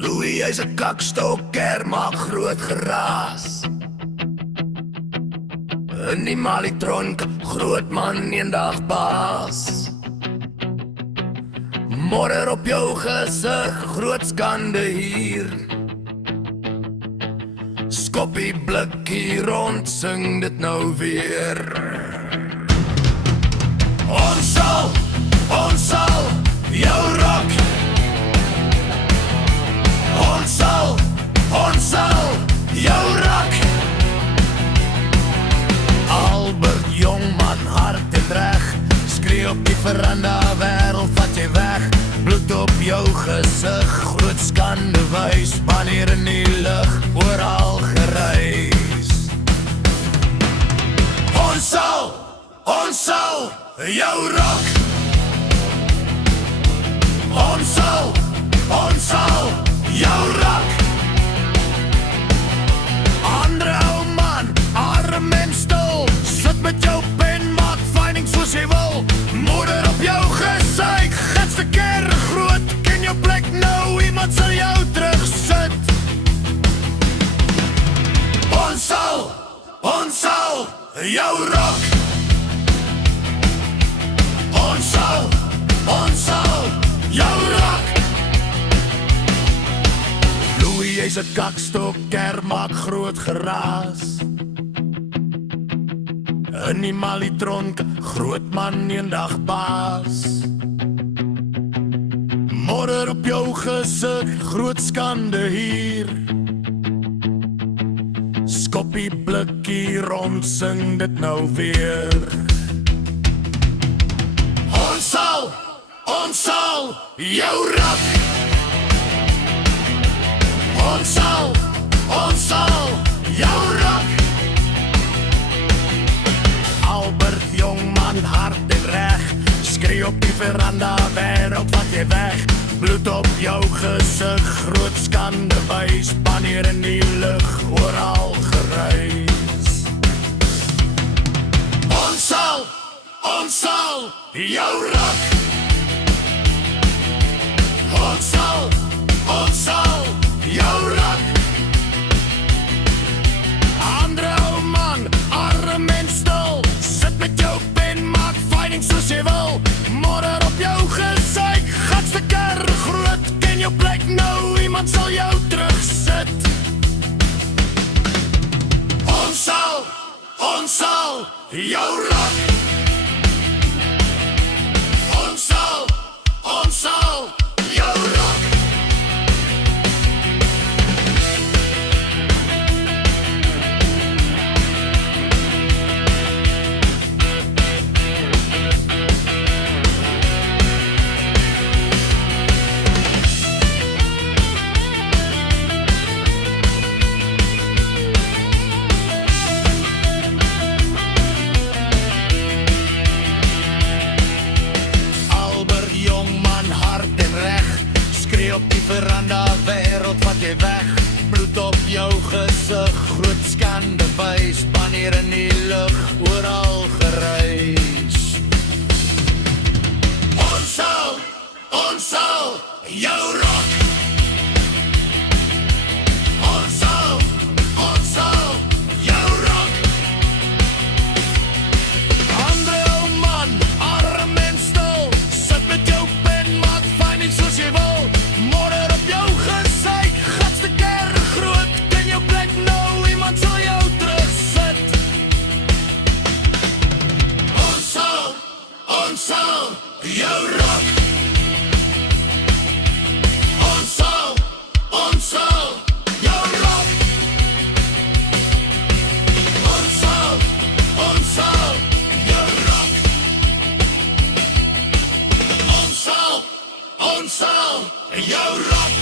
Louis, hy's 'n kakstok, maak groot geraas. In die Malitronk, groot man, eendag baas. Modder op jou gesig, groot skande hier. Skoppie blikkie rond, sing dit nou weer. Ons sal jou rock. Ons sal jou rock. Albert Jongman, hart en reg, skree op die veranda, wêreld vat jy weg. Bloed op jou gesig, groot skande wys, wanneer in die lug, oral gereis. Ons sal jou rock. Ons sal jou rock. Andere ou man, arm en stil, sit met jou pen, maak finding soos jy wil. Moeder op jou gesyk, gitste kerre groot, ken jou plek nou, iemand sal jou terugsit. Ons sal jou rock. Ons sal jou rock. Louis, hy's 'n kakstok, maak groot geraas. In die Malitronk, groot man, eendag baas. Modder op jou gesig, groot skande hier. Skoppie blikkie rond, sing dit nou weer. Ons sal jou rock. Ons sal jou rock. Albert Jongman, hart en reg, skree op die veranda, wêreld vat jy weg. Bloed op jou gesig, groot skande wys, wanneer in die lug, oral gereis. Ons sal jou rock. Ons sal jou rock. Andere ou man, arm en stil, sit met jou pen, maak finding soos jy wil. Modder op jou gesyk, gatste kerre groot, ken jou plek nou, iemand sal jou terugsit. Ons sal jou rock. Ons sal jou rock. Op die veranda, wêreld wat jy weg. Bloed op jou gesig, groot skande wys, wanneer in die lug, oral gereis. Ons sal jou rock. Ons sal jou rock. Andere ou man, arm en stil, sit met jou pen, maak finding soos jy wil. Modder op jou gesyk, gatste kerre groot, ken jou plek nou, iemand sal jou terugsit. Ons sal jou rock. Ons sal jou rock. Ons sal jou rock. Ons sal jou rock.